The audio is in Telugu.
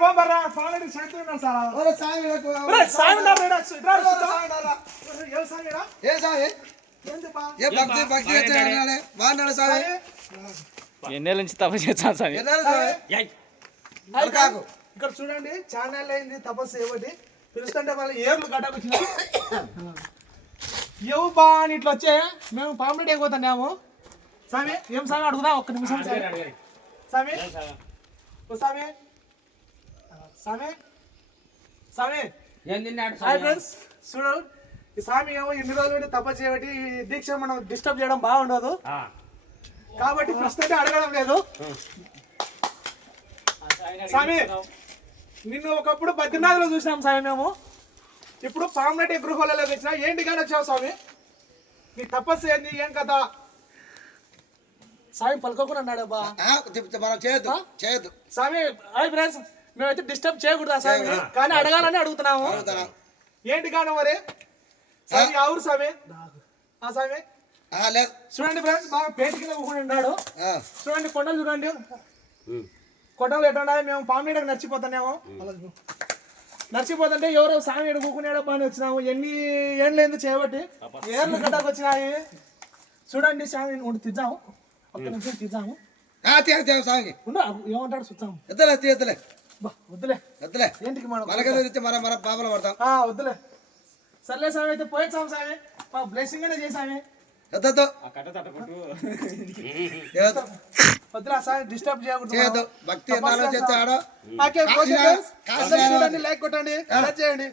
పోబర్రా ఫాలడి చేస్తున్నాను సార్ ఒరే సాయి నా బేడా ఇట్రా ఏ సాయిరా ఏ సాయి ఏంది బా ఏ భక్తి చేయాలి బాన్నాడు సాయి ఎన్నేళ్ళ నుంచి తపస్సు చేస్తాను సామి ఇక్కడ చూడండి ఛానల్ అయింది తపస్సు ఏమిటి పిలుస్తుంటే మళ్ళీ ఏర్లు గడ్డకొచ్చిన ఏవు బా అని ఇట్లా వచ్చే మేము పాంప్లెట్ అయిపోతున్నాము స్వామి ఏం స్వామి అడుగుదా ఒక్క నిమిషం స్వామి స్వామి స్వామి స్వామి హాయ్ ఫ్రెండ్స్ చూడు ఈ స్వామి ఏమో ఇన్ని రోజులు తపస్సు చేయబట్టి ఈ దీక్ష మనం డిస్టర్బ్ చేయడం బాగుండదు కాబట్టి ప్రస్తుతం అడగడం లేదు స్వామి నిన్ను ఒకప్పుడు బద్రీనాథ్లో చూసినాం స్వామి మేము ఇప్పుడు పాంప్లెట్ గృహాలలోకి వచ్చినా ఏంటి కానీ వచ్చావు స్వామి నీ తపస్సు ఏంది ఏం కదా స్వామి పలుకోకుండా అన్నాడు బా మనం చేయొద్దు స్వామి హాయ్ ఫ్రెండ్స్ మేమైతే డిస్టర్బ్ చేయకూడదా స్వామి కానీ అడగాలని అడుగుతున్నాము ఏంటి కానీ మరి స్వామి ఆవురు స్వామి స్వామి చూడండి ఫ్రెండ్స్ బాగా పేట కింద కూర్చొని ఉన్నాడు చూడండి కొండలు చూడండి కొండలు ఎట్లా మేము పాంప్లెట్ నడిచిపోతున్నాము నడిచిపోతుంటే ఎవరో స్వామి ఎడుకునేడో పని వచ్చినాము ఎన్ని ఏళ్ళు ఎందుకు చేయబట్టి ఏళ్ళు గడ్డకు వచ్చినాయి చూడండి స్వామి ఉండి తిద్దాము ఒక్క నిమిషం తిద్దాము ఏమంటాడు చూద్దాము వద్దులే ఏంటికి మన బాబులు పడతాం వద్దులే సర్లే స్వామి అయితే పోయిచ్చాము స్వామి బ్లెస్సింగ్ అనే చేసామి వద్దులా స్వామి డిస్టర్బ్ చేయకూడదు భక్తి లైక్ కొట్టండి చేయండి